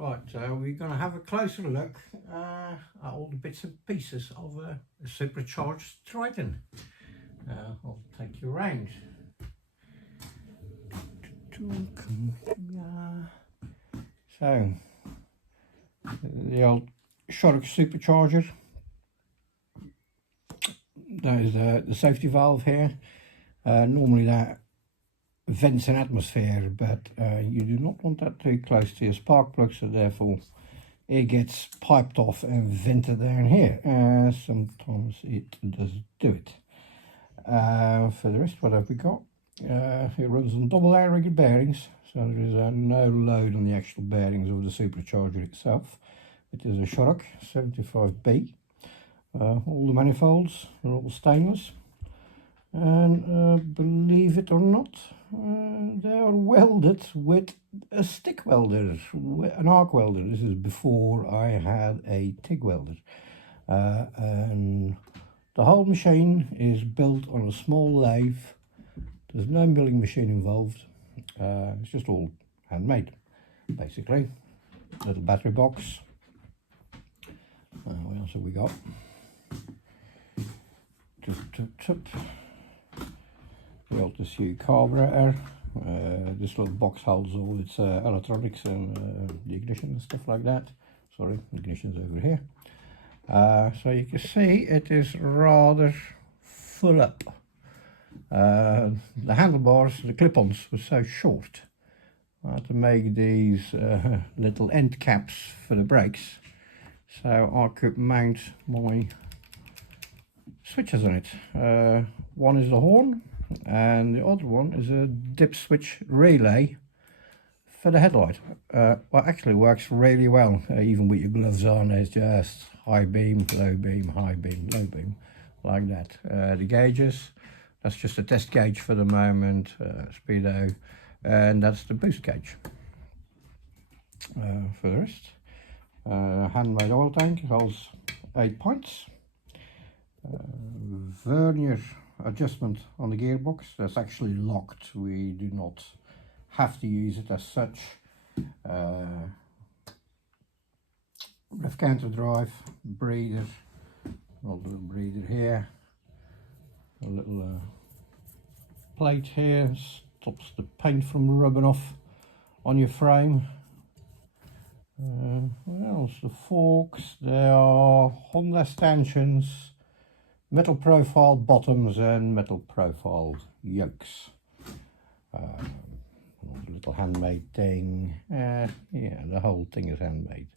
Right, we're going to have a closer look at all the bits and pieces of a supercharged Triton. I'll take you around. So, the old Shark Supercharger. That is the safety valve here. Normally that vents an atmosphere, but you do not want that too close to your spark plug, so therefore it gets piped off and vented down here. Sometimes it does do it. For the rest, what have we got? It runs on double outrigger bearings, so there is no load on the actual bearings of the supercharger itself. It is a Shark 75B. All the manifolds are all stainless, and believe it or not, they are welded with a stick welder, an arc welder. This is before I had a TIG welder, and the whole machine is built on a small lathe. There's no milling machine involved. It's just all handmade, basically. Little battery box. What else have we got? The old SU carburetor. This little box holds all its electronics and the ignition and stuff like that. Sorry, ignition's over here. So you can see it is rather full up. The handlebars, the clip-ons, were so short. I had to make these little end caps for the brakes, so I could mount my switches on it. One is the horn, and the other one is a dip switch relay for the headlight. Well, actually works really well, even with your gloves on. It's just high beam, low beam, high beam, low beam, like that. The gauges, that's just a test gauge for the moment, speedo, and that's the boost gauge. For the rest, handmade oil tank, holds 8 pints. Vernier adjustment on the gearbox, that's actually locked. We do not have to use it as such. Rev counter drive, breather, a little breather here, a little plate here, stops the paint from rubbing off on your frame. What else? The forks, there are Honda stanchions, metal profile bottoms and metal profile yokes. A little handmade thing. Yeah, the whole thing is handmade.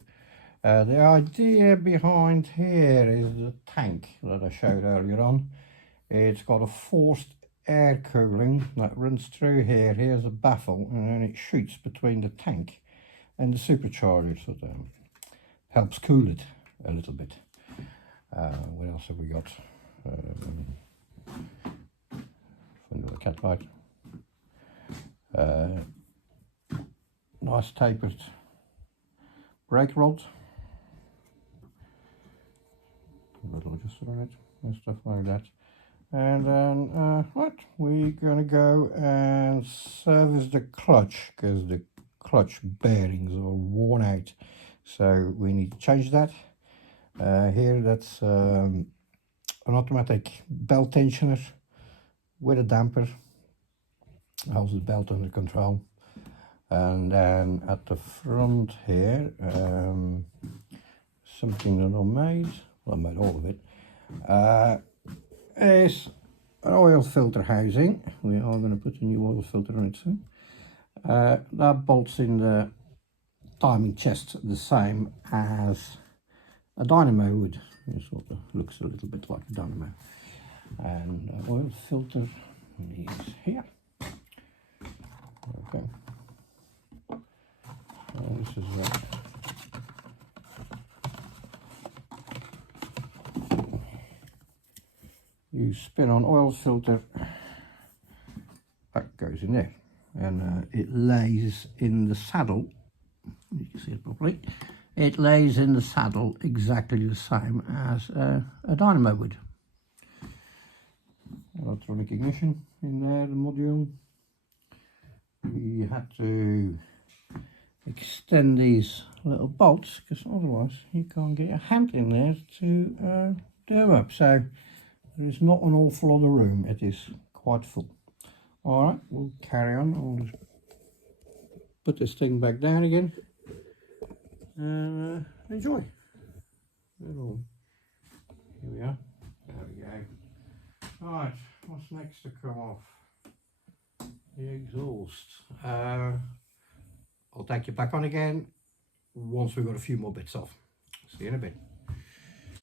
The idea behind here is the tank that I showed earlier on. It's got a forced air cooling that runs through here. Here's a baffle, and then it shoots between the tank and the supercharger, so that helps cool it a little bit. What else have we got? Another cat light. Nice tapered brake rod. A little adjuster on it and stuff like that. And then right, we're gonna go and service the clutch, because the clutch bearings are worn out, so we need to change that. Here, that's an automatic belt tensioner with a damper, holds the belt under control. And then at the front here, something that I made, well, I made all of it, is an oil filter housing. We are going to put a new oil filter on it soon. That bolts in the timing chest the same as a dynamo would. It sort of looks a little bit like a dynamo. And oil filter is here. Okay. This is you spin on oil filter, that goes in there, and it lays in the saddle. You can see it properly. It lays in the saddle exactly the same as a dynamo would. Electronic ignition in there, the module. We had to extend these little bolts, because otherwise you can't get your hand in there to do them up. So there is not an awful lot of room, it is quite full. Alright, we'll carry on. I'll just put this thing back down again and enjoy. Here we are. There we go. Alright, what's next to come off? The exhaust. I'll take you back on again once we've got a few more bits off. See you in a bit.